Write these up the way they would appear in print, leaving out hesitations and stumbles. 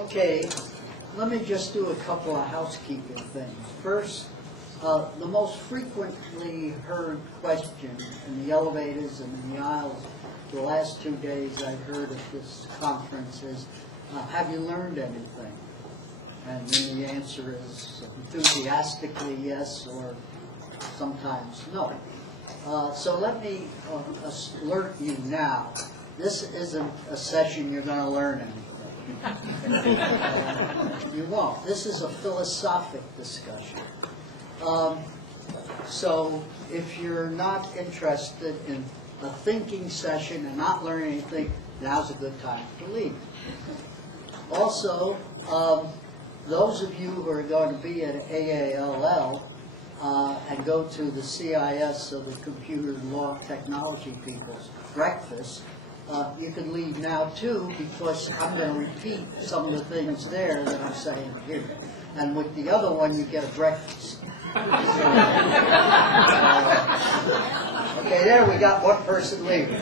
Okay, let me just do a couple of housekeeping things. First, the most frequently heard question in the elevators and in the aisles the last 2 days I've heard at this conference is, have you learned anything? And then the answer is enthusiastically yes, or sometimes no. So let me alert you now. This isn't a session you're going to learn anything. You won't. This is a philosophic discussion. So if you're not interested in a thinking session and not learning anything, now's a good time to leave. Also, those of you who are going to be at AALL and go to the CIS, of the Computer Law Technology People's breakfast, you can leave now too, because I'm going to repeat some of the things there that I'm saying here. And with the other one, you get a breakfast. Okay, there we got one person leaving.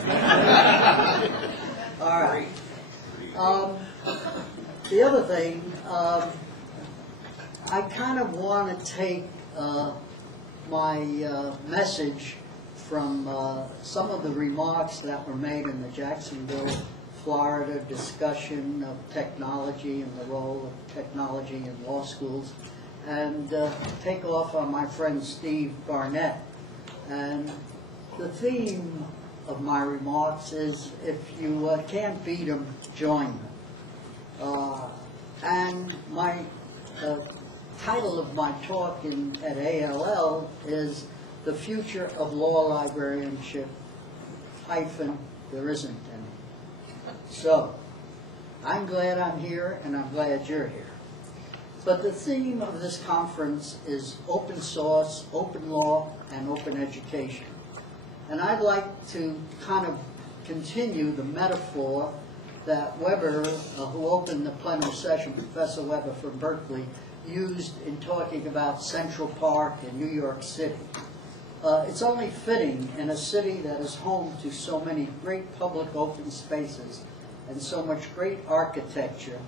All right. The other thing, I kind of want to take my message from some of the remarks that were made in the Jacksonville, Florida discussion of technology and the role of technology in law schools, and take off on my friend Steve Barnett. And the theme of my remarks is, if you can't beat them, join them. And my title of my talk at ALL is The Future of Law Librarianship, there isn't any. So, I'm glad I'm here, and I'm glad you're here. But the theme of this conference is open source, open law, and open education. And I'd like to kind of continue the metaphor that Weber, who opened the plenary session, Professor Weber from Berkeley, used in talking about Central Park in New York City. It's only fitting in a city that is home to so many great public open spaces and so much great architecture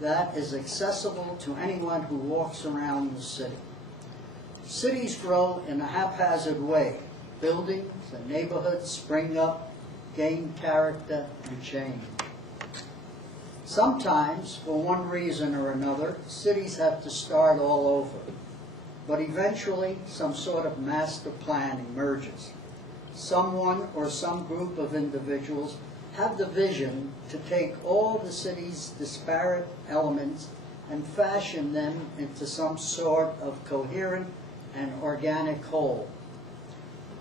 that is accessible to anyone who walks around the city. Cities grow in a haphazard way. Buildings and neighborhoods spring up, gain character, and change. Sometimes, for one reason or another, cities have to start all over. But eventually, some sort of master plan emerges. Someone or some group of individuals have the vision to take all the city's disparate elements and fashion them into some sort of coherent and organic whole.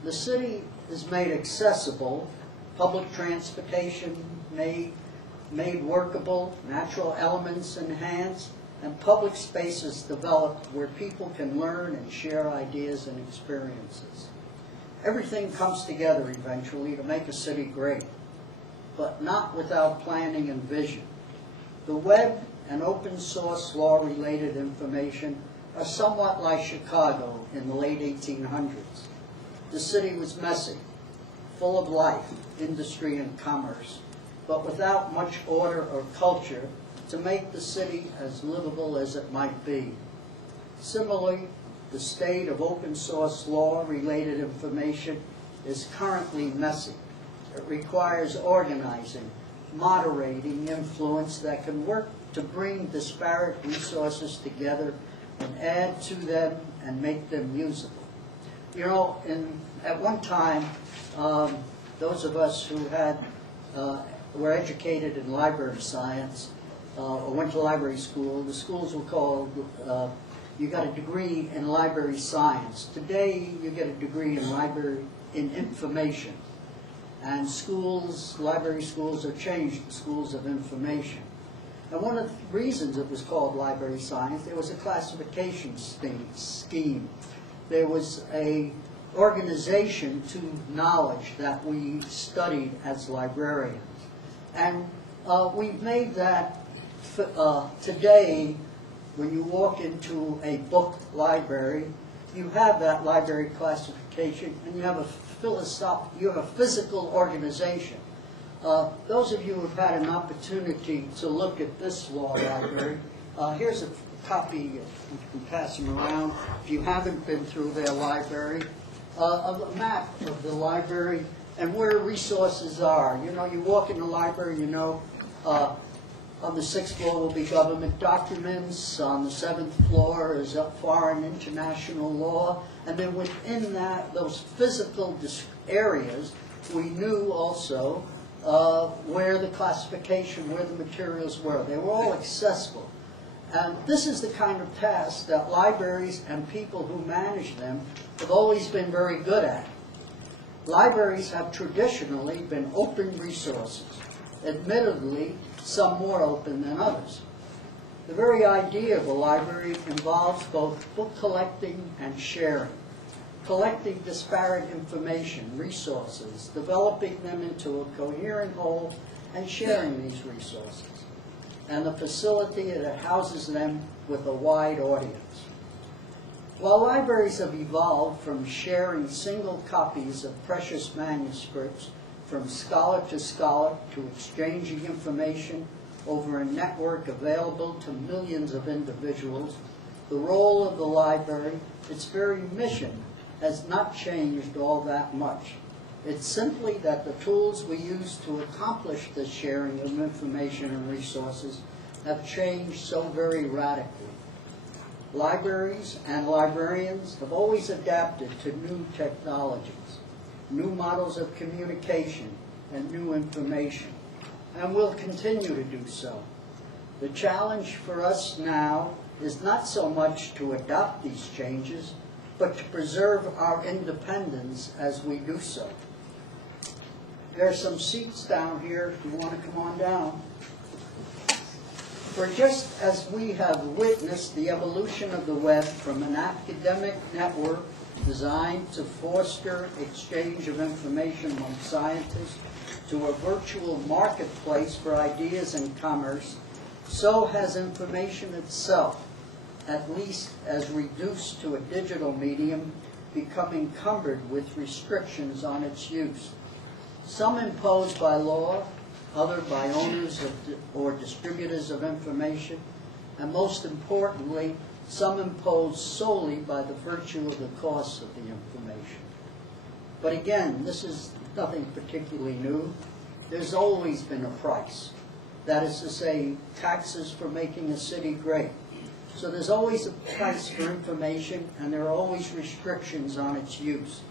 The city is made accessible, public transportation made workable, natural elements enhanced, and public spaces developed where people can learn and share ideas and experiences. Everything comes together eventually to make a city great, but not without planning and vision. The web and open source law-related information are somewhat like Chicago in the late 1800s. The city was messy, full of life, industry, and commerce, but without much order or culture to make the city as livable as it might be. Similarly, the state of open source law-related information is currently messy. It requires organizing, moderating influence that can work to bring disparate resources together and add to them and make them usable. You know, at one time, those of us who were educated in library science or went to library school, the schools were called, you got a degree in library science. Today, you get a degree in information. And library schools are changed to schools of information. And one of the reasons it was called library science, there was a classification scheme. There was a organization to knowledge that we studied as librarians. And we've made that today, when you walk into a book library, you have that library classification, and you have a physical organization. Those of you who have had an opportunity to look at this law library, here's a copy, you can pass them around if you haven't been through their library, of a map of the library and where resources are. You know, you walk in the library, you know, on the 6th floor will be government documents, on the 7th floor is foreign international law, and then within that, those physical areas, we knew also where the classification, where the materials were. They were all accessible. And this is the kind of task that libraries and people who manage them have always been very good at. Libraries have traditionally been open resources, admittedly some more open than others. The very idea of a library involves both book collecting and sharing, collecting disparate information, resources, developing them into a coherent whole, and sharing these resources, and the facility that houses them with a wide audience. While libraries have evolved from sharing single copies of precious manuscripts from scholar to exchanging information over a network available to millions of individuals, the role of the library, its very mission, has not changed all that much. It's simply that the tools we use to accomplish this sharing of information and resources have changed so very radically. Libraries and librarians have always adapted to new technologies, new models of communication, and new information, and will continue to do so. The challenge for us now is not so much to adopt these changes, but to preserve our independence as we do so. There are some seats down here if you want to come on down. For just as we have witnessed the evolution of the web from an academic network designed to foster exchange of information among scientists to a virtual marketplace for ideas and commerce, so has information itself, at least as reduced to a digital medium, become encumbered with restrictions on its use. Some imposed by law, other by owners or distributors of information, and most importantly, some imposed solely by the virtue of the cost of the information. But again, this is nothing particularly new. There's always been a price. That is to say, taxes for making a city great. So there's always a price for information, and there are always restrictions on its use.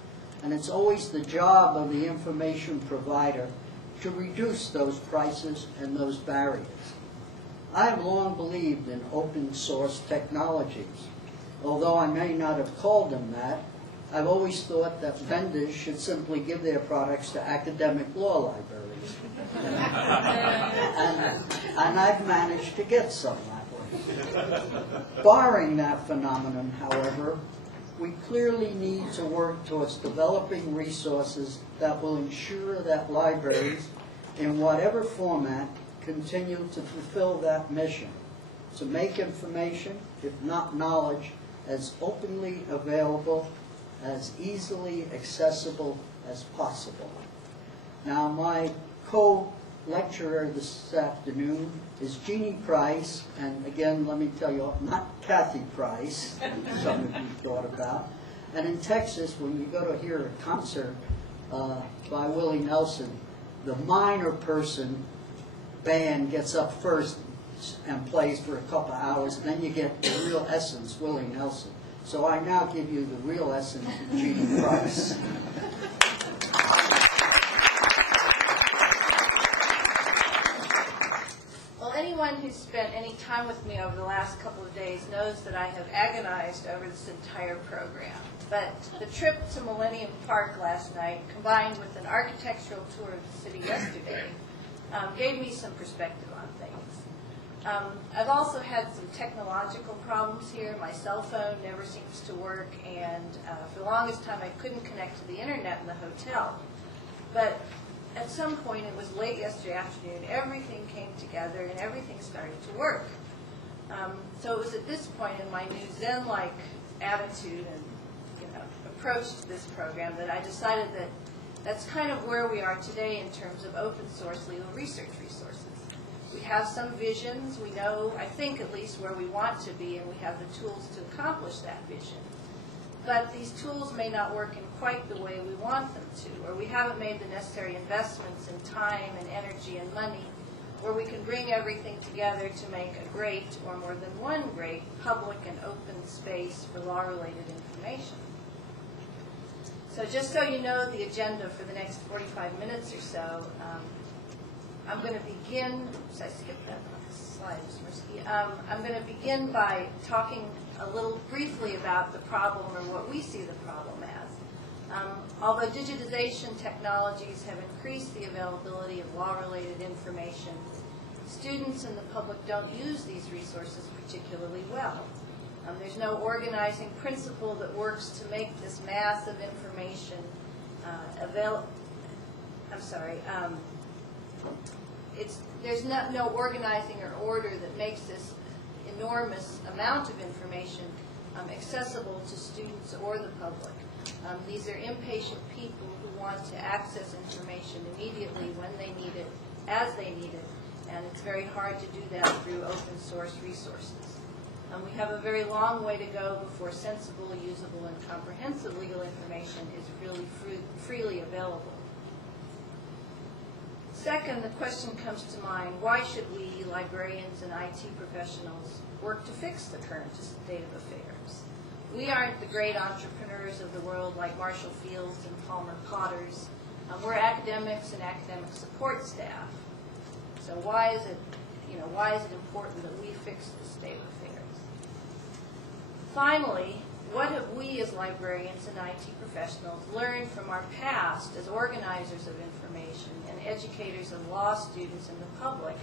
And it's always the job of the information provider to reduce those prices and those barriers. I have long believed in open source technologies. Although I may not have called them that, I've always thought that vendors should simply give their products to academic law libraries. and I've managed to get some that way. Barring that phenomenon, however, we clearly need to work towards developing resources that will ensure that libraries, in whatever format, continue to fulfill that mission, to make information, if not knowledge, as openly available, as easily accessible as possible. Now, my co-lecturer this afternoon is Jeannie Price, and again, let me tell you, not Kathy Price, some of you thought about. And in Texas, when you go to hear a concert by Willie Nelson, the minor person band gets up first and plays for a couple hours, and then you get the real essence, Willie Nelson. So I now give you the real essence of Jeannie Price. Anyone who's spent any time with me over the last couple of days knows that I have agonized over this entire program. But the trip to Millennium Park last night, combined with an architectural tour of the city yesterday, gave me some perspective on things. I've also had some technological problems here. My cell phone never seems to work, and for the longest time I couldn't connect to the internet in the hotel. But at some point, it was late yesterday afternoon, everything came together and everything started to work. So it was at this point in my new Zen-like attitude and approach to this program that I decided that That's kind of where we are today in terms of open source legal research resources. We have some visions, we know, I think at least, where we want to be, and we have the tools to accomplish that vision. But these tools may not work in quite the way we want them to, or we haven't made the necessary investments in time and energy and money where we can bring everything together to make a great, or more than one great, public and open space for law-related information. So just so you know the agenda for the next 45 minutes or so, I'm going to begin, oops, I skipped that slide, Mr. Mirsky. I'm going to begin by talking a little briefly about the problem, or what we see the problem as. Although digitization technologies have increased the availability of law-related information, students and the public don't use these resources particularly well. There's no organizing principle that works to make this mass of information available. I'm sorry. There's no organizing or order that makes this enormous amount of information accessible to students or the public. These are impatient people who want to access information immediately when they need it, as they need it, and it's very hard to do that through open source resources. We have a very long way to go before sensible, usable, and comprehensive legal information is really freely available. Second, the question comes to mind, why should we, librarians and IT professionals, work to fix the current state of affairs? We aren't the great entrepreneurs of the world like Marshall Fields and Palmer Potters. We're academics and academic support staff. So why is it important that we fix the state of affairs? Finally, what have we as librarians and IT professionals learned from our past as organizers of information and educators of law students and the public,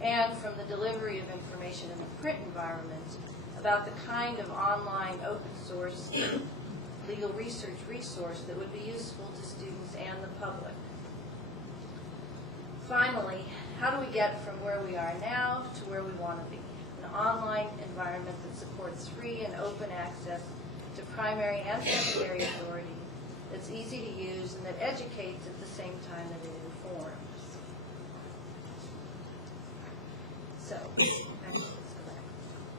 and from the delivery of information in the print environment, about the kind of online open source legal research resource that would be useful to students and the public? Finally, how do we get from where we are now to where we want to be? An online environment that supports free and open access to primary and secondary authority, that's easy to use, and that educates at the same time that it informs.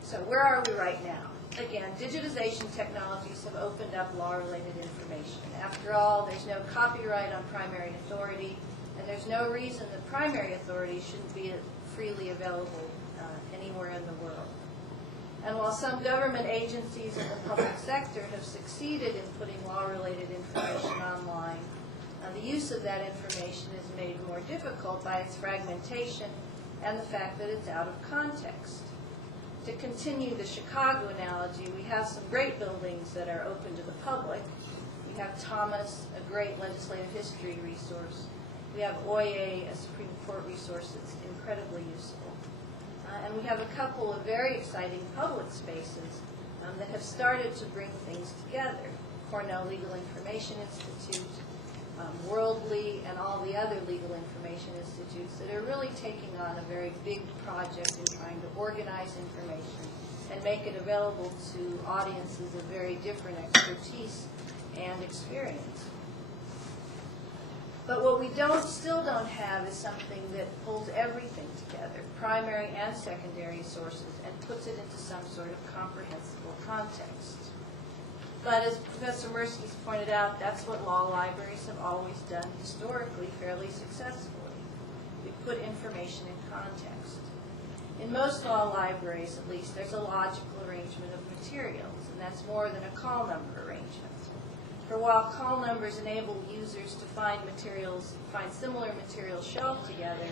So where are we right now? Again, digitization technologies have opened up law-related information. After all, there's no copyright on primary authority, and there's no reason that primary authority shouldn't be freely available anywhere in the world. And while some government agencies in the public sector have succeeded in putting law-related information online, the use of that information is made more difficult by its fragmentation and the fact that it's out of context. To continue the Chicago analogy, we have some great buildings that are open to the public. We have Thomas, a great legislative history resource. We have Oye, a Supreme Court resource that's incredibly useful. And we have a couple of very exciting public spaces that have started to bring things together. Cornell Legal Information Institute, Worldly, and all the other legal information institutes that are really taking on a very big project in trying to organize information and make it available to audiences of very different expertise and experience. But what we still don't have is something that pulls everything together, primary and secondary sources, and puts it into some sort of comprehensible context. But as Professor Mirsky's pointed out, that's what law libraries have always done historically fairly successfully. We put information in context. In most law libraries, at least, there's a logical arrangement of materials, and that's more than a call number arrangement. For while call numbers enable users to find similar materials shelved together,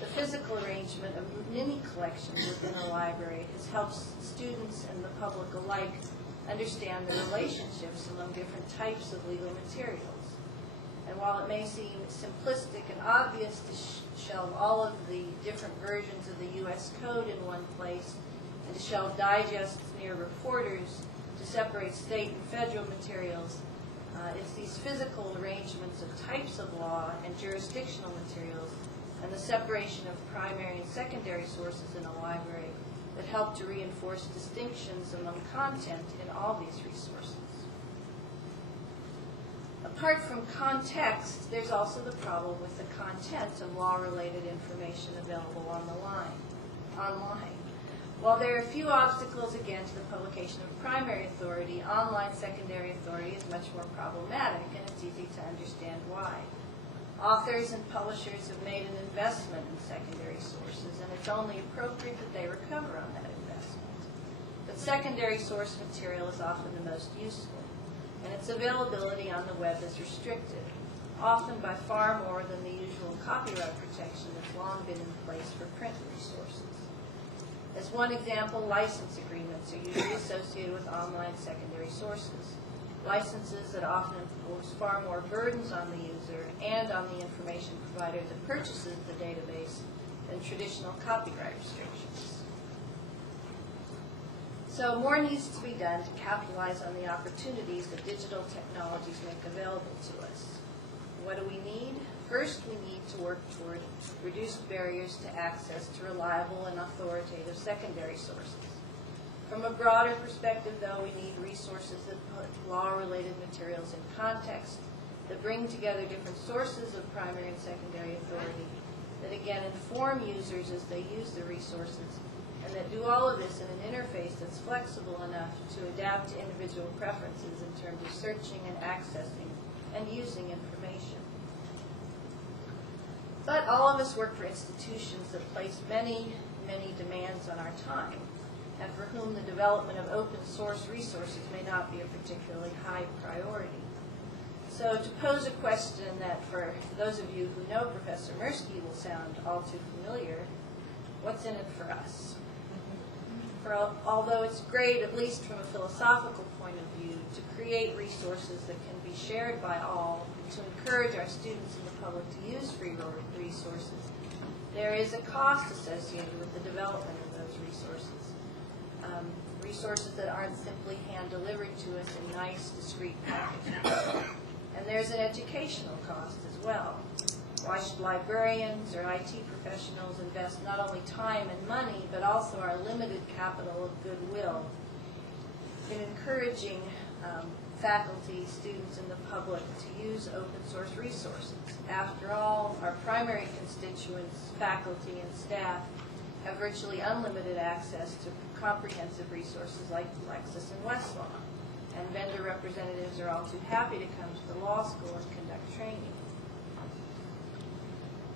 the physical arrangement of many collections within a library has helped students and the public alike understand the relationships among different types of legal materials. And while it may seem simplistic and obvious to shelve all of the different versions of the U.S. Code in one place, and to shelve digests near reporters, to separate state and federal materials, it's these physical arrangements of types of law and jurisdictional materials and the separation of primary and secondary sources in a library that help to reinforce distinctions among content in all these resources. A Apart from context, there's also the problem with the content of law-related information available online. While there are few obstacles, again, to the publication of primary authority, online secondary authority is much more problematic, and it's easy to understand why. Authors and publishers have made an investment in secondary sources, and it's only appropriate that they recover on that investment. But secondary source material is often the most useful, and its availability on the web is restricted, often by far more than the usual copyright protection that's long been in place for print resources. As one example, license agreements are usually associated with online secondary sources, licenses that often impose far more burdens on the user and on the information provider that purchases the database than traditional copyright restrictions. So more needs to be done to capitalize on the opportunities that digital technologies make available to us. What do we need? First, we need to work toward reduced barriers to access to reliable and authoritative secondary sources. From a broader perspective, though, we need resources that put law-related materials in context, that bring together different sources of primary and secondary authority, that again inform users as they use the resources, and that do all of this in an interface that's flexible enough to adapt to individual preferences in terms of searching and accessing and using information. But all of us work for institutions that place many, many demands on our time, and for whom the development of open source resources may not be a particularly high priority. So to pose a question that for those of you who know Professor Mirsky will sound all too familiar, what's in it for us? Although it's great, at least from a philosophical point of view, to create resources that can be shared by all, to encourage our students and the public to use free resources, there is a cost associated with the development of those resources. Resources that aren't simply hand-delivered to us in nice, discrete packages. And there's an educational cost as well. Why should librarians or IT professionals invest not only time and money, but also our limited capital of goodwill in encouraging faculty, students, and the public to use open source resources? After all, our primary constituents, faculty and staff, have virtually unlimited access to comprehensive resources like Lexis and Westlaw, and vendor representatives are all too happy to come to the law school and conduct training.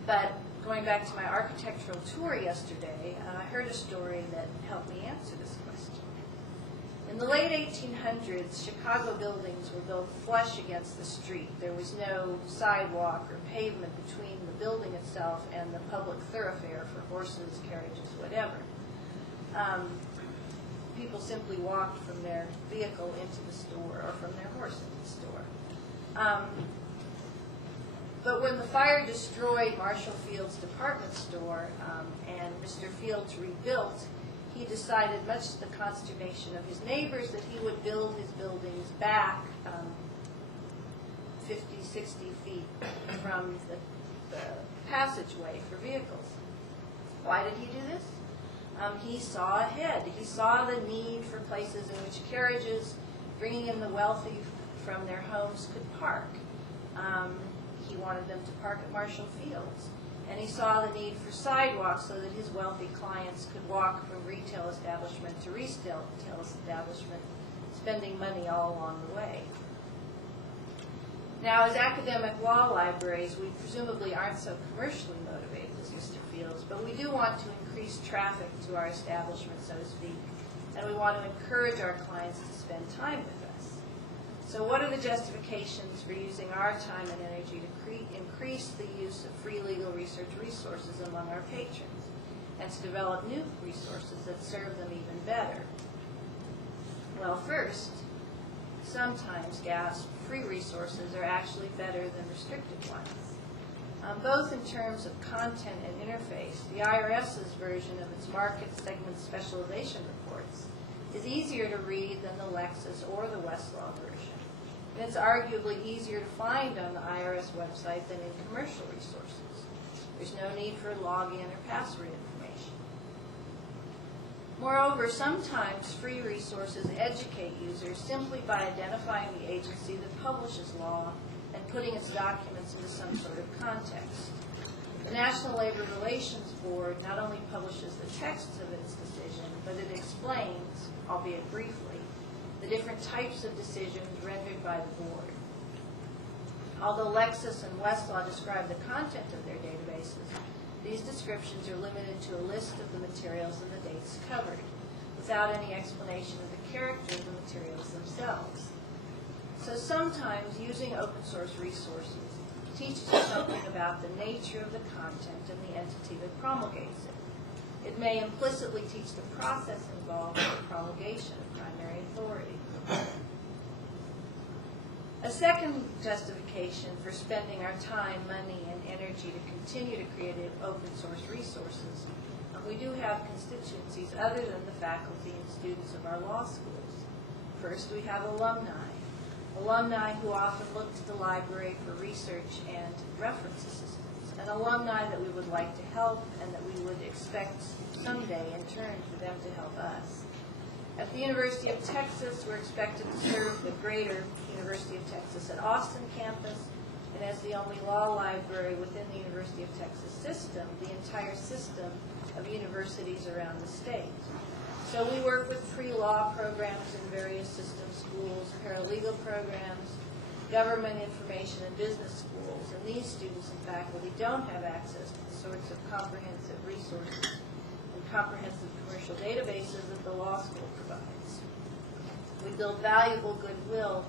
But going back to my architectural tour yesterday, I heard a story that helped me answer this question. In the late 1800s, Chicago buildings were built flush against the street. There was no sidewalk or pavement between the building itself and the public thoroughfare for horses, carriages, whatever. People simply walked from their vehicle into the store or from their horse into the store. But when the fire destroyed Marshall Field's department store and Mr. Fields rebuilt, he decided, much to the consternation of his neighbors, that he would build his buildings back 50, 60 feet from the passageway for vehicles. Why did he do this? He saw ahead. He saw the need for places in which carriages, bringing in the wealthy from their homes, could park. He wanted them to park at Marshall Fields. And he saw the need for sidewalks so that his wealthy clients could walk from retail establishment to retail establishment, spending money all along the way. Now, as academic law libraries, we presumably aren't so commercially motivated as Mr. Fields, but we do want to increase traffic to our establishment, so to speak, and we want to encourage our clients to spend time with us. So what are the justifications for using our time and energy to increase the use of free legal research resources among our patrons, and to develop new resources that serve them even better? Well, first, sometimes free resources are actually better than restricted ones. Both in terms of content and interface, the IRS's version of its market segment specialization reports is easier to read than the Lexis or the Westlaw version. And it's arguably easier to find on the IRS website than in commercial resources. There's no need for login or password information. Moreover, sometimes free resources educate users simply by identifying the agency that publishes law and putting its documents into some sort of context. The National Labor Relations Board not only publishes the text of its decision, but it explains, albeit briefly, the different types of decisions rendered by the board. Although Lexis and Westlaw describe the content of their databases, these descriptions are limited to a list of the materials and the dates covered, without any explanation of the character of the materials themselves. So sometimes using open source resources teaches you something about the nature of the content and the entity that promulgates it. It may implicitly teach the process involved in the promulgation of primary authority. A second justification for spending our time, money, and energy to continue to create open source resources, we do have constituencies other than the faculty and students of our law schools. First, we have alumni. Alumni who often look to the library for research and reference assistance, and alumni that we would like to help and that we would expect someday in turn for them to help us. At the University of Texas, we're expected to serve the greater University of Texas at Austin campus, and as the only law library within the University of Texas system, the entire system of universities around the state. So we work with pre-law programs in various system schools, paralegal programs, government information and business schools, and these students and faculty don't have access to the sorts of comprehensive resources and comprehensive commercial databases that the law school provides. We build valuable goodwill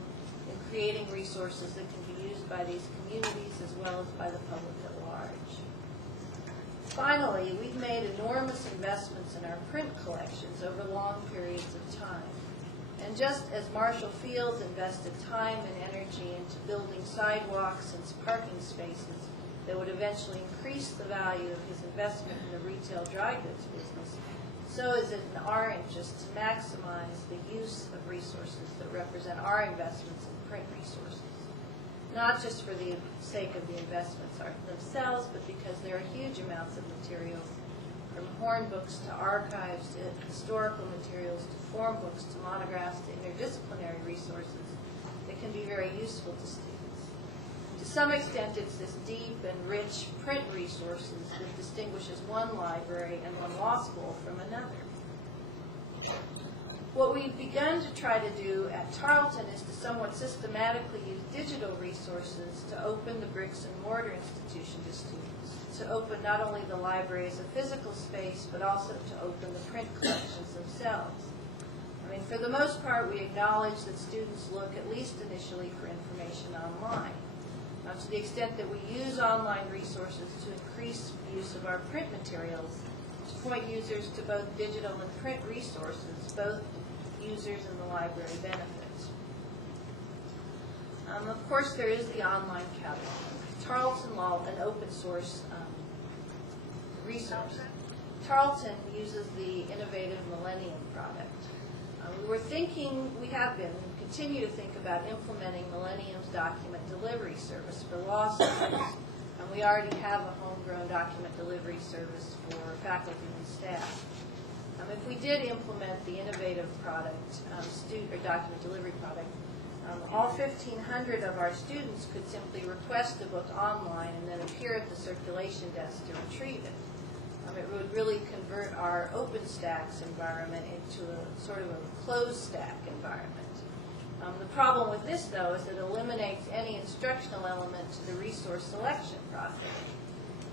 in creating resources that can be used by these communities as well as by the public at large. Finally, we've made enormous investments in our print collections over long periods of time. And just as Marshall Fields invested time and energy into building sidewalks and parking spaces that would eventually increase the value of his investment in the retail dry goods business, so is it in our interest to maximize the use of resources that represent our investments in print resources. Not just for the sake of the investments themselves, but because there are huge amounts of materials, from horn books to archives to historical materials to form books to monographs to interdisciplinary resources that can be very useful to students. To some extent, it's this deep and rich print resources that distinguishes one library and one law school from another. What we've begun to try to do at Tarleton is to somewhat systematically use digital resources to open the bricks and mortar institution to students, to open not only the library as a physical space, but also to open the print collections themselves. I mean, for the most part, we acknowledge that students look, at least initially, for information online. Now, to the extent that we use online resources to increase use of our print materials, to point users to both digital and print resources, both users and the library benefits. Of course, there is the online catalog. Tarleton Law, an open source resource. Tarleton uses the innovative Millennium product. We have been, and continue to think about implementing Millennium's document delivery service for law students. And we already have a homegrown document delivery service for faculty and staff. If we did implement the innovative product, document delivery product, all 1,500 of our students could simply request a book online and then appear at the circulation desk to retrieve it. It would really convert our OpenStax environment into a sort of a closed stack environment. The problem with this, though, is it eliminates any instructional element to the resource selection process.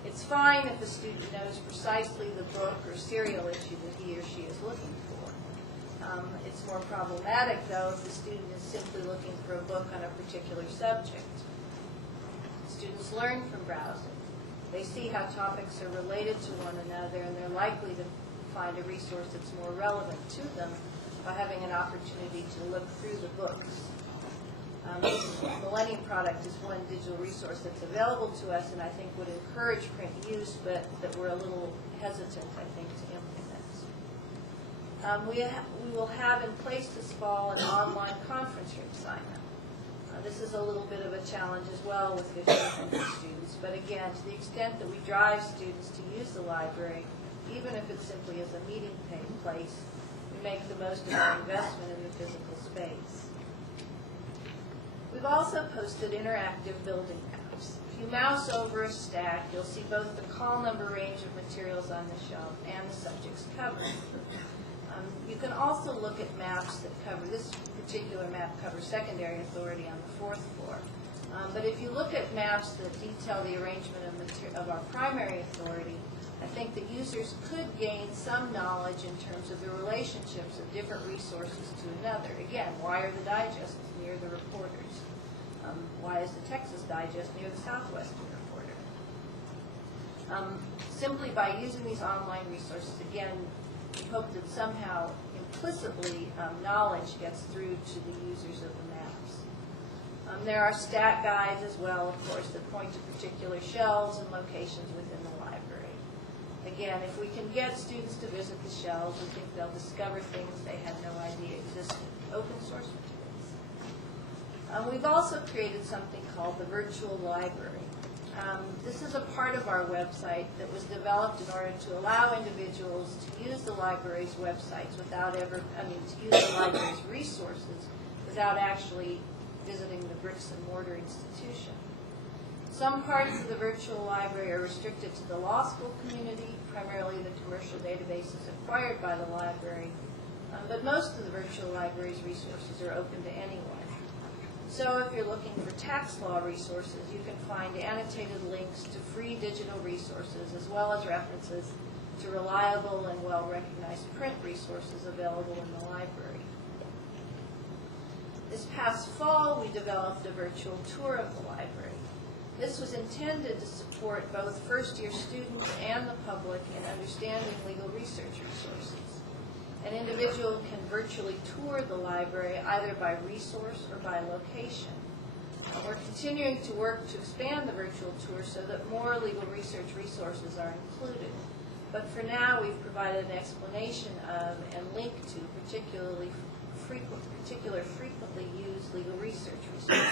It's fine if the student knows precisely the book or serial issue that he or she is looking for. It's more problematic, though, if the student is simply looking for a book on a particular subject. Students learn from browsing. They see how topics are related to one another, and they're likely to find a resource that's more relevant to them by having an opportunity to look through the books. This Millennium product is one digital resource that's available to us and I think would encourage print use, but that we're a little hesitant, I think, to implement. We will have in place this fall an online conference room sign-up. This is a little bit of a challenge as well with 1,500 students, but again, to the extent that we drive students to use the library, even if it's simply as a meeting place, we make the most of our investment in the physical space. We've also posted interactive building maps. If you mouse over a stack, you'll see both the call number range of materials on the shelf and the subjects covered. You can also look at maps that cover, this particular map covers secondary authority on the 4th floor. But if you look at maps that detail the arrangement of our primary authority, I think that users could gain some knowledge in terms of the relationships of different resources to another. Again, why are the digests near the reporters? Why is the Texas Digest near the Southwestern Reporter? Simply by using these online resources, again, we hope that somehow implicitly knowledge gets through to the users of the maps. There are stat guides as well, of course, that point to particular shelves and locations within the library. Again, if we can get students to visit the shelves, we think they'll discover things they had no idea existed. Open source materials. We've also created something called the virtual library. This is a part of our website that was developed in order to allow individuals to use the library's websites without to use the library's resources without actually visiting the bricks and mortar institution. Some parts of the virtual library are restricted to the law school community, primarily the commercial databases acquired by the library, but most of the virtual library's resources are open to anyone. So if you're looking for tax law resources, you can find annotated links to free digital resources as well as references to reliable and well-recognized print resources available in the library. This past fall, we developed a virtual tour of the library. This was intended to support both first-year students and the public in understanding legal research resources. An individual can virtually tour the library either by resource or by location. We're continuing to work to expand the virtual tour so that more legal research resources are included. But for now, we've provided an explanation of and link to particular frequently used legal research resources.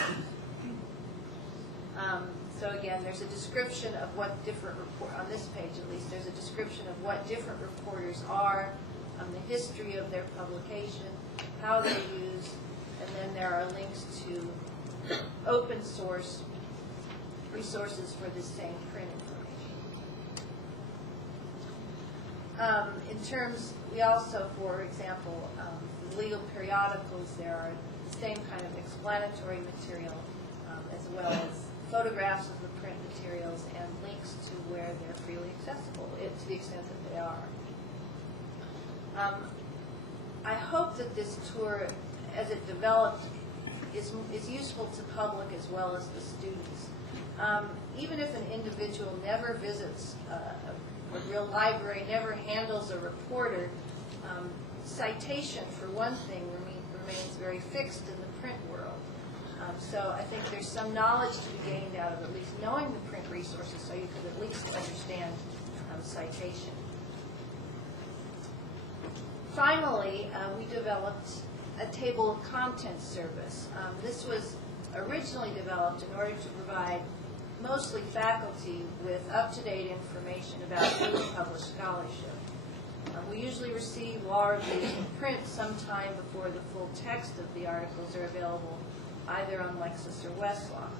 So again, there's a description of what different on this page at least, there's a description of what different reporters are, the history of their publication, how they're used, and then there are links to open source resources for the same print information. We also, for example, the legal periodicals, there are the same kind of explanatory material as well as photographs of the print materials and links to where they're freely accessible, to the extent that they are. I hope that this tour, as it developed, is useful to public as well as the students. Even if an individual never visits a real library, never handles a reporter, citation, for one thing, remains very fixed in the print world. So I think there's some knowledge to be gained out of at least knowing the print resources so you could at least understand citation. Finally, we developed a table of contents service. This was originally developed in order to provide mostly faculty with up-to-date information about newly published scholarship. We usually receive law reviews in print sometime before the full text of the articles are available either on Lexis or Westlaw.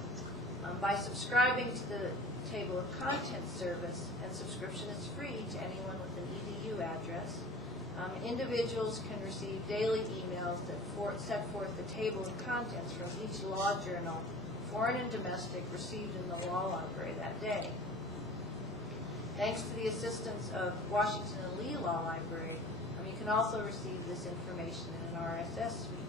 By subscribing to the table of contents service, and subscription is free to anyone with an EDU address, individuals can receive daily emails that set forth the table of contents from each law journal, foreign and domestic, received in the law library that day. Thanks to the assistance of Washington and Lee Law Library, you can also receive this information in an RSS suite.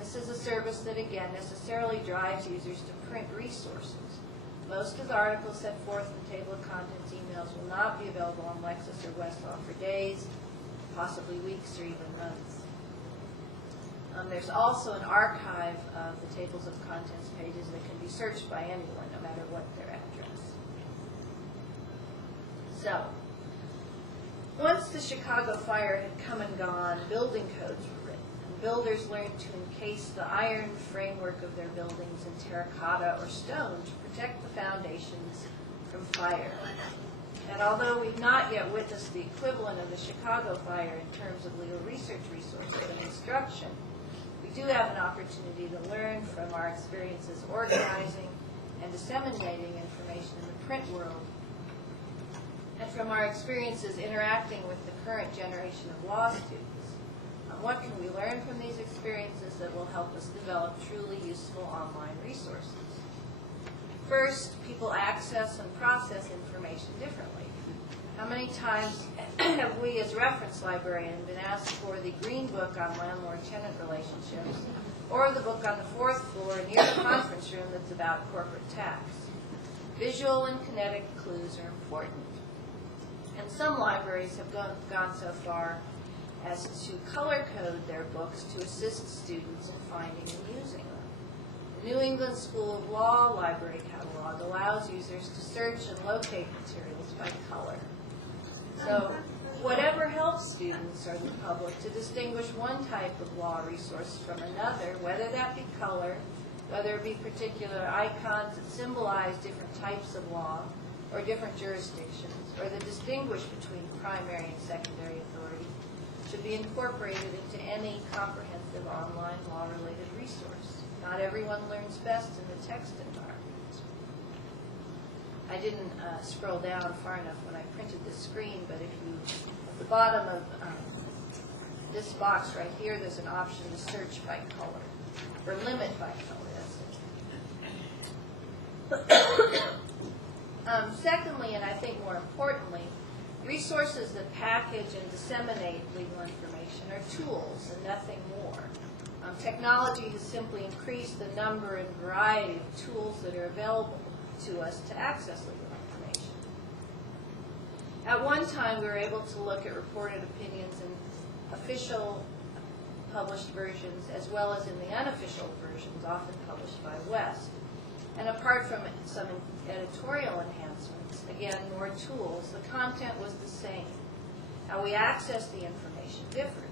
This is a service that, again, necessarily drives users to print resources. Most of the articles set forth in the table of contents emails will not be available on Lexis or Westlaw for days, possibly weeks or even months. There's also an archive of the tables of contents pages that can be searched by anyone, no matter what their address. So, once the Chicago fire had come and gone, building codes were written, and builders learned to encase the iron framework of their buildings in terracotta or stone to protect the foundations from fire. And although we've not yet witnessed the equivalent of the Chicago fire in terms of legal research resources and instruction, we We do have an opportunity to learn from our experiences organizing and disseminating information in the print world, and from our experiences interacting with the current generation of law students. What can we learn from these experiences that will help us develop truly useful online resources? First, people access and process information differently. How many times have we as reference librarian been asked for the green book on landlord-tenant relationships, or the book on the 4th floor near the conference room that's about corporate tax? Visual and kinetic clues are important. And some libraries have gone so far as to color code their books to assist students in finding and using them. The New England School of Law library catalog allows users to search and locate materials by color. So whatever helps students or the public to distinguish one type of law resource from another, whether that be color, whether it be particular icons that symbolize different types of law or different jurisdictions, or that distinguish between primary and secondary authority, should be incorporated into any comprehensive online law-related resource. Not everyone learns best in the text environment. I didn't scroll down far enough when I printed this screen, but if you, at the bottom of this box right here, there's an option to search by color, or limit by color, that's it. Secondly, and I think more importantly, resources that package and disseminate legal information are tools and nothing more. Technology has simply increased the number and variety of tools that are available to us to access legal information. At one time, we were able to look at reported opinions in official published versions as well as in the unofficial versions, often published by West. And apart from some editorial enhancements, again, more tools, the content was the same. How we access the information differed.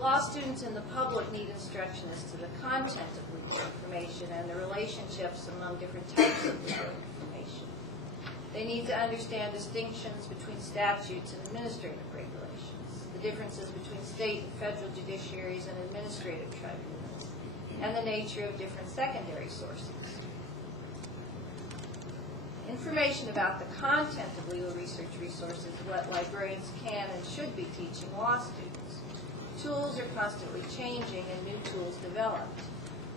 Law students and the public need instruction as to the content of legal information and the relationships among different types of legal information. They need to understand distinctions between statutes and administrative regulations, the differences between state and federal judiciaries and administrative tribunals, and the nature of different secondary sources. Information about the content of legal research resources is what librarians can and should be teaching law students. Tools are constantly changing and new tools developed.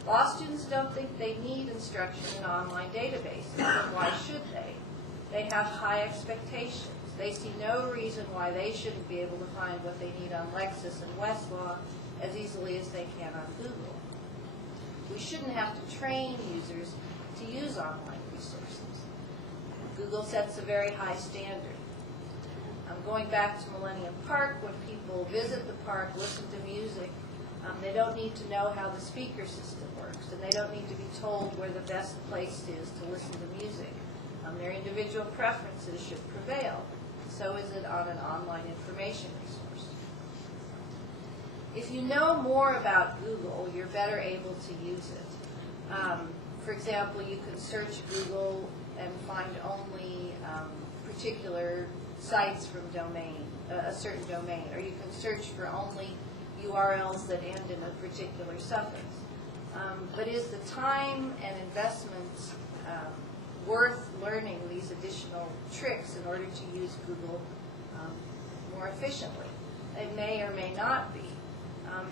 Law students don't think they need instruction in online databases, but why should they? They have high expectations. They see no reason why they shouldn't be able to find what they need on Lexis and Westlaw as easily as they can on Google. We shouldn't have to train users to use online resources. Google sets a very high standard. Going back to Millennium Park, when people visit the park, listen to music, they don't need to know how the speaker system works, and they don't need to be told where the best place is to listen to music. Their individual preferences should prevail. So is it on an online information resource. If you know more about Google, you're better able to use it. For example, you can search Google and find only particular sites from a certain domain, or you can search for only URLs that end in a particular suffix. But is the time and investment worth learning these additional tricks in order to use Google more efficiently? It may or may not be.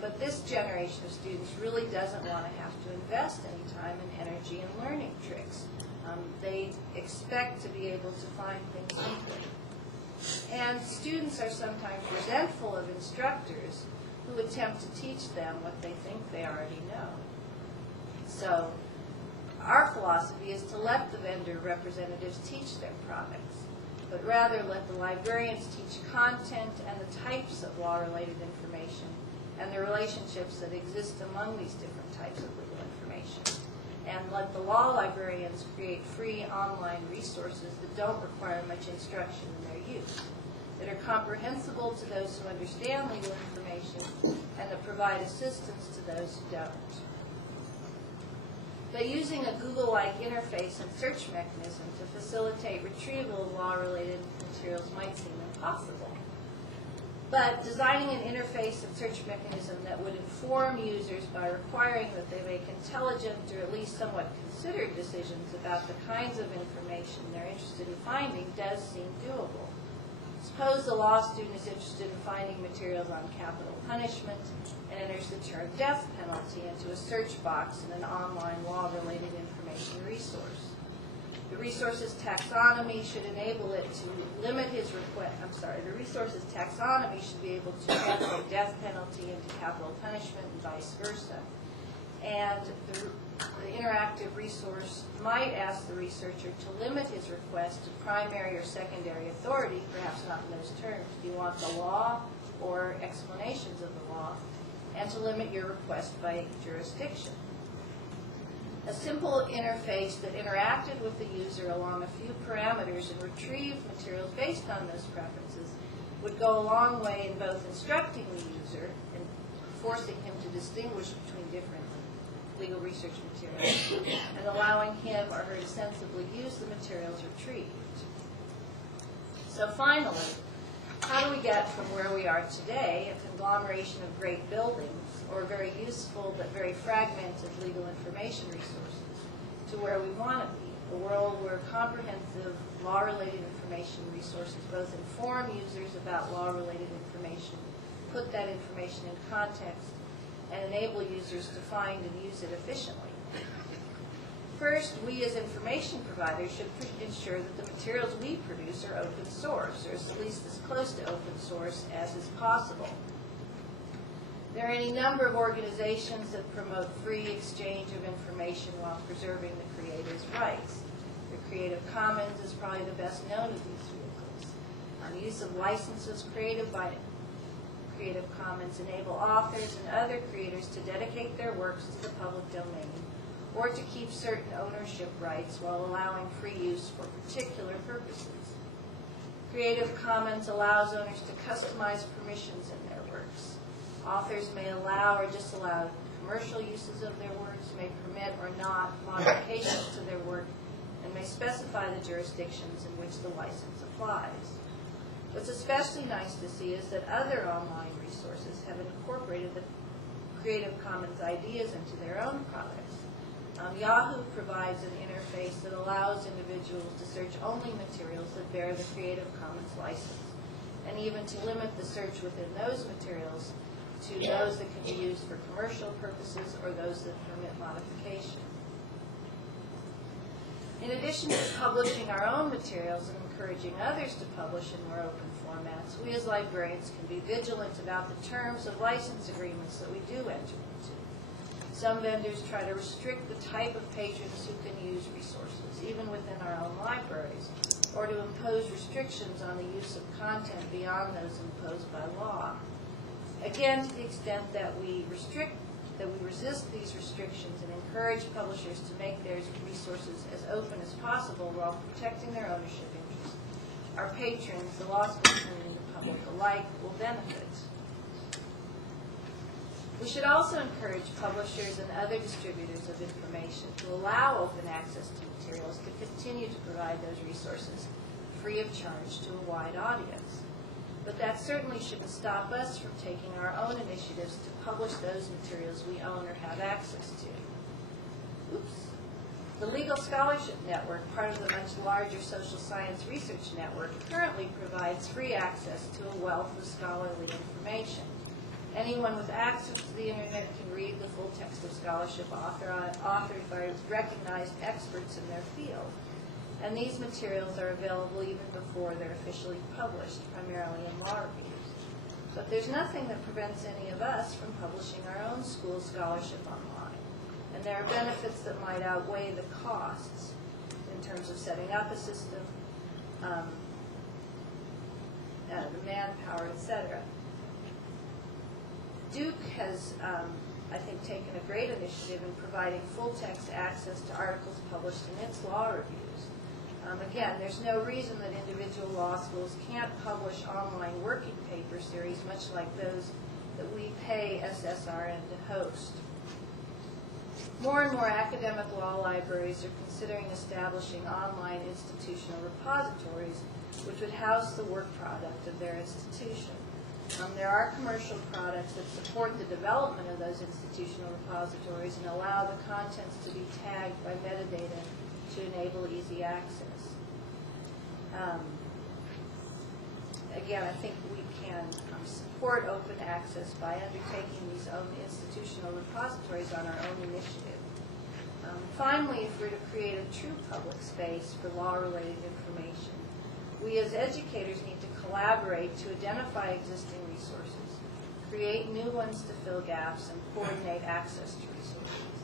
But this generation of students really doesn't want to have to invest any time and energy in learning tricks. They expect to be able to find things simply. And students are sometimes resentful of instructors who attempt to teach them what they think they already know. So our philosophy is to let the vendor representatives teach their products, but rather let the librarians teach content and the types of law-related information and the relationships that exist among these different types of legal information. And let the law librarians create free online resources that don't require much instruction in their use, that are comprehensible to those who understand legal information and that provide assistance to those who don't. But using a Google-like interface and search mechanism to facilitate retrieval of law-related materials might seem impossible. But designing an interface and search mechanism that would inform users by requiring that they make intelligent or at least somewhat considered decisions about the kinds of information they're interested in finding does seem doable. Suppose the law student is interested in finding materials on capital punishment and enters the term death penalty into a search box in an online law-related information resource. The resource's taxonomy should enable it to limit his request. The resource's taxonomy should be able to translate death penalty into capital punishment and vice versa. And the interactive resource might ask the researcher to limit his request to primary or secondary authority, perhaps not in those terms. Do you want the law or explanations of the law? And to limit your request by jurisdiction. A simple interface that interacted with the user along a few parameters and retrieved materials based on those preferences would go a long way in both instructing the user and forcing him to distinguish between different legal research materials and allowing him or her to sensibly use the materials retrieved. So finally, how do we get from where we are today, a conglomeration of great buildings, or very useful but very fragmented legal information resources, to where we want to be, a world where comprehensive law-related information resources both inform users about law-related information, put that information in context, and enable users to find and use it efficiently. First, we as information providers should ensure that the materials we produce are open source, or at least as close to open source as is possible. There are any number of organizations that promote free exchange of information while preserving the creator's rights. The Creative Commons is probably the best known of these vehicles. Use of licenses created by Creative Commons enable authors and other creators to dedicate their works to the public domain, or to keep certain ownership rights while allowing free use for particular purposes. Creative Commons allows owners to customize permissions in their works. Authors may allow or disallow commercial uses of their works, may permit or not modifications to their work, and may specify the jurisdictions in which the license applies. What's especially nice to see is that other online resources have incorporated the Creative Commons ideas into their own products. Yahoo provides an interface that allows individuals to search only materials that bear the Creative Commons license, and even to limit the search within those materials to those that can be used for commercial purposes or those that permit modification. In addition to publishing our own materials and encouraging others to publish in more open formats, we as librarians can be vigilant about the terms of license agreements that we do enter into. Some vendors try to restrict the type of patrons who can use resources, even within our own libraries, or to impose restrictions on the use of content beyond those imposed by law. Again, to the extent that we resist these restrictions and encourage publishers to make their resources as open as possible while protecting their ownership interests, our patrons, the law school community, and the public alike will benefit. We should also encourage publishers and other distributors of information to allow open access to materials to continue to provide those resources free of charge to a wide audience. But that certainly shouldn't stop us from taking our own initiatives to publish those materials we own or have access to. Oops. The Legal Scholarship Network, part of the much larger social science research network, currently provides free access to a wealth of scholarly information. Anyone with access to the internet can read the full text of scholarship authored by recognized experts in their field. And these materials are available even before they're officially published, primarily in law reviews. But there's nothing that prevents any of us from publishing our own school scholarship online. And there are benefits that might outweigh the costs in terms of setting up a system, the manpower, etc. Duke has, I think, taken a great initiative in providing full-text access to articles published in its law reviews. Again, there's no reason that individual law schools can't publish online working paper series, much like those that we pay SSRN to host. More and more academic law libraries are considering establishing online institutional repositories which would house the work product of their institution. There are commercial products that support the development of those institutional repositories and allow the contents to be tagged by metadata to enable easy access. Again, I think we can support open access by undertaking these own institutional repositories on our own initiative. Finally, if we're to create a true public space for law-related information, we as educators need to collaborate to identify existing resources, create new ones to fill gaps, and coordinate access to resources.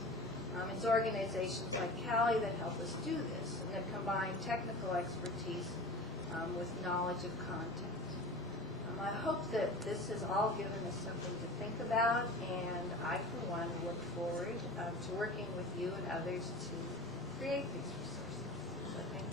It's organizations like CALI that help us do this and that combine technical expertise with knowledge of content. I hope that this has all given us something to think about, and I, for one, look forward to working with you and others to create these resources. So thank you.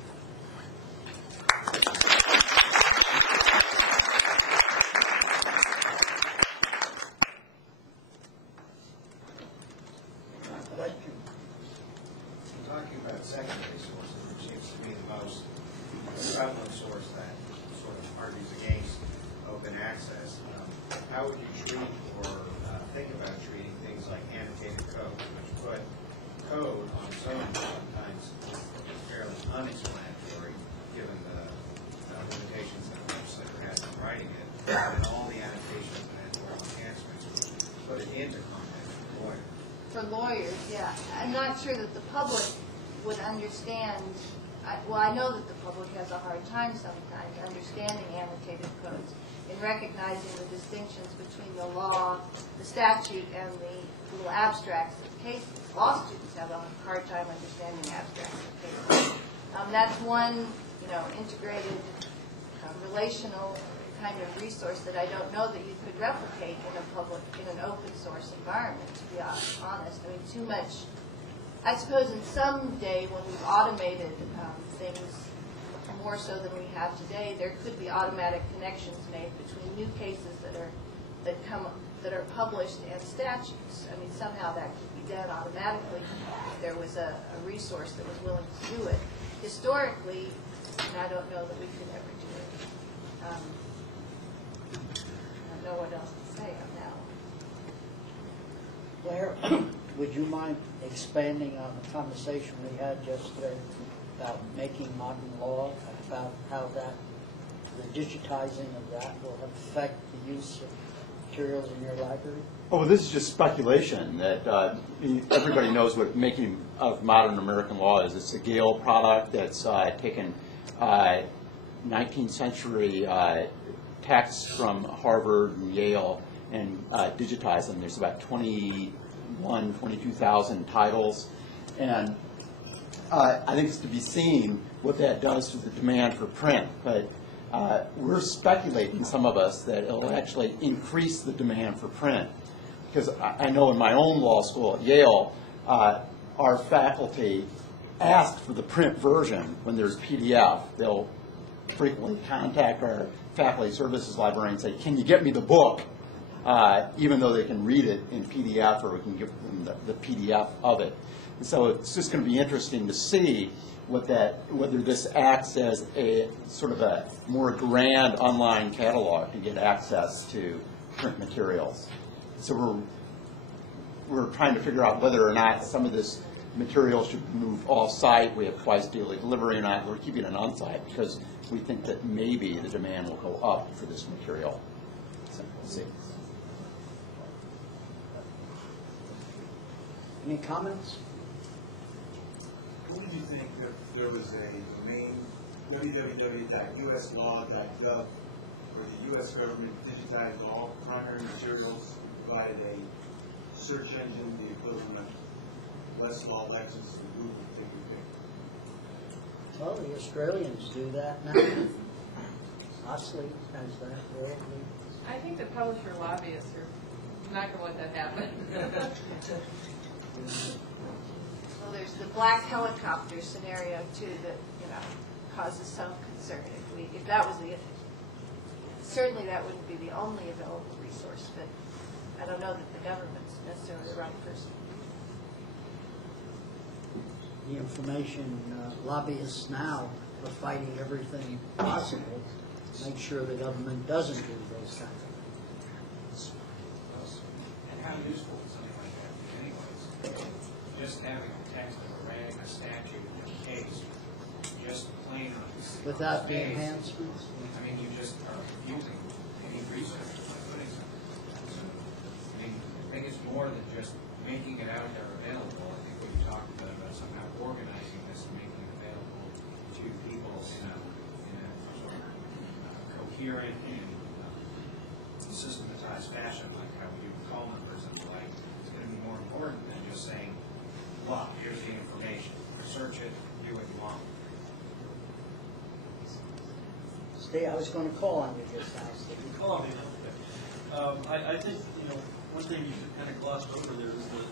Talking about secondary sources, which seems to be the most prevalent source that sort of argues against open access. How would you treat or think about treating things like annotated code, which put code on its own sometimes is fairly unexplanatory given the limitations that the legislator has in writing it, and all the annotations and editorial enhancements would put it into content for lawyers. For lawyers, yeah. I'm not sure that the public would understand. Well, I know that the public has a hard time sometimes understanding annotated codes and recognizing the distinctions between the law, the statute, and the little abstracts of cases. Law students have a hard time understanding abstracts of cases. That's one, integrated, relational kind of resource that I don't know that you could replicate in an open source environment, to be honest. I mean, too much. I suppose in some day when we've automated things more so than we have today, there could be automatic connections made between new cases that are published and statutes. I mean, somehow that could be done automatically if there was a resource that was willing to do it. Historically, and I don't know that we could ever do it. I don't know what else to say on that. Claire, would you mind expanding on the conversation we had just there about making modern law, about how the digitizing of that will affect the use of materials in your library? Oh, well, this is just speculation that everybody knows what making of modern American law is. It's a Gale product that's taken 19th century texts from Harvard and Yale and digitized them. There's about 22,000 titles. And I think it's to be seen what that does to the demand for print. But we're speculating, some of us, that it'll actually increase the demand for print. Because I know in my own law school at Yale, our faculty ask for the print version when there's PDF. They'll frequently contact our faculty services librarian and say, can you get me the book? Even though they can read it in PDF, or we can give them the PDF of it. And so it's just going to be interesting to see whether this acts as a sort of a more grand online catalog to get access to print materials. So we're trying to figure out whether or not some of this material should move off-site. We have twice daily delivery or not. We're keeping it on-site because we think that maybe the demand will go up for this material. So we'll see. Any comments? What do you think if there was a domain, www.uslaw.gov, where the U.S. government digitized all primary materials, provided a search engine, the equivalent of Westlaw, Lexis, and Google, take your pick? Well, the Australians do that now. Osley has that. I think the publisher lobbyists are not going to let that happen. Well, there's the black helicopter scenario too that causes some concern. If that was certainly that wouldn't be the only available resource, but I don't know that the government's necessarily the right person. The information lobbyists now are fighting everything possible to make sure the government doesn't do those kinds of things. useful to something like that anyways. Just having the text of a statute in a case, just plain on Without the space, enhancements? I mean, you just are confusing any research by putting something. So, I mean, I think it's more than just making it out there available. I think what you talked about somehow organizing this and making it available to people in a sort of coherent and systematized fashion, like how we do call numbers and the like, it's going to be more important than just saying, well, here's the information. Research it, do what you want. Steve, I was going to call on you just now, Steve. Call on me now. I think, one thing you kind of glossed over there is the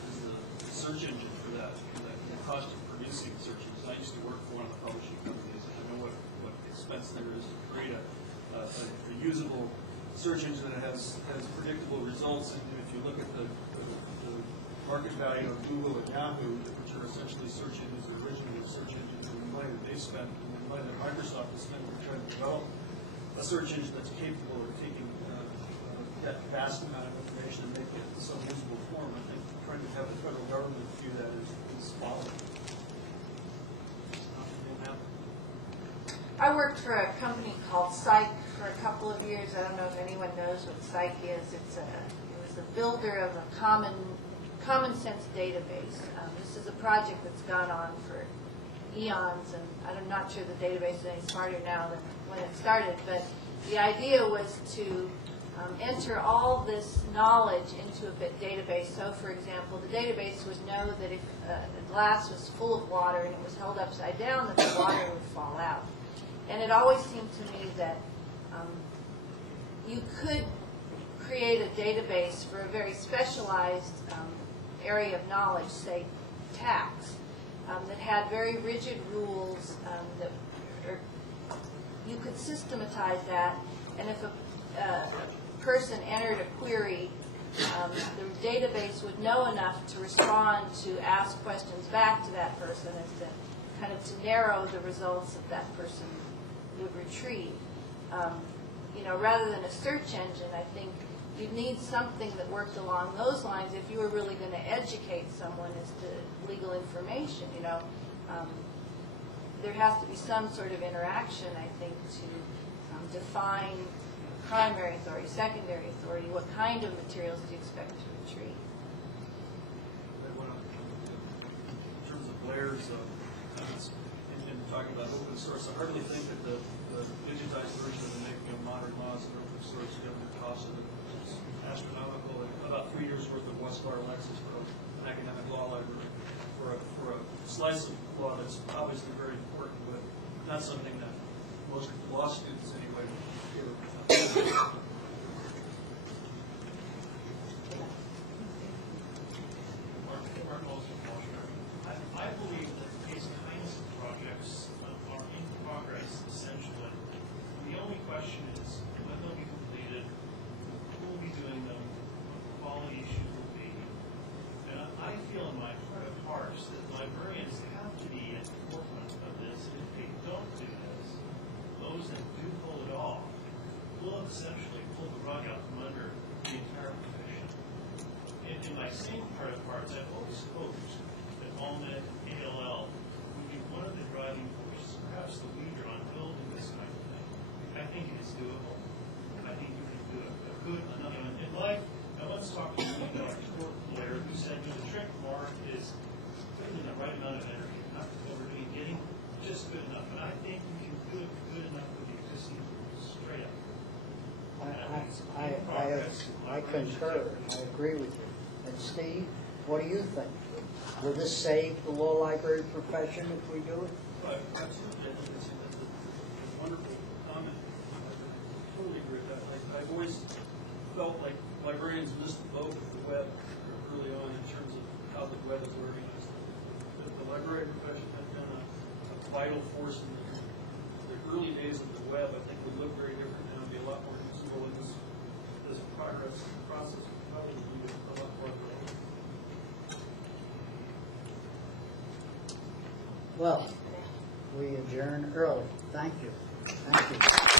search engine for that, the cost of producing search engines. I used to work for one of the publishing companies, and I know what expense there is to create a usable search engine that has predictable results. And if you look at the market value of Google and Yahoo, which are essentially search engines, or originally search engines, and the money that they spent, and the money that Microsoft has spent to try to develop a search engine that's capable of taking that vast amount of information and make it in some usable form, I think trying to have the federal government do that is folly. I worked for a company called Psych for a couple of years. I don't know if anyone knows what Psych is. It was the builder of a common sense database. This is a project that's gone on for eons, and I'm not sure the database is any smarter now than when it started, but the idea was to enter all this knowledge into a database. So, for example, the database would know that if a glass was full of water and it was held upside down, that the water would fall out. And it always seemed to me that you could create a database for a very specialized area of knowledge, say tax, that had very rigid rules you could systematize that, and if a person entered a query, the database would know enough to respond to ask questions back to that person as to kind of to narrow the results that that person would retrieve. Rather than a search engine, I think you'd need something that worked along those lines if you were really going to educate someone as to legal information. There has to be some sort of interaction, I think, to define primary authority, secondary authority, what kind of materials do you expect to retrieve? In terms of Blair's comments, in talking about open source, I hardly think that the digitized version of the making of modern laws and open source government cost of it is astronomical. About 3 years worth of Westlaw Lexis for an academic law library for a slice of law that's obviously very important, but not something that most law students anyway would care about. I believe that these kinds of projects are in progress, essentially. The only question is when they'll be completed, who will be doing them, what the quality issues will be. And I feel in my heart of hearts that librarians have to be at the forefront of this. If they don't do this, those that do pull it off will essentially pull the rug out from under the entire profession. In my same heart of hearts, I've always hoped that ALMED, ALL would be one of the driving forces, perhaps the leader on building this kind of thing. I think it is doable. I think you can do a good enough. In life, I once talked to a sport player who said, the trick, Mark, is putting the right amount of energy, not overdoing, getting just good enough. And I think you can do it good enough with the existing straight up. I concur. I agree with you. And Steve, what do you think? Will this save the law library profession if we do it? Absolutely. I think that's a wonderful comment. I totally agree with that. I've always felt like librarians missed the boat with the web early on in terms of how the web is organized. The library profession has been a vital force in the early days of the web. I think would look very different now and be a lot more useful in this progress process. Probably be a lot more growth. Well, we adjourn early. Thank you. Thank you.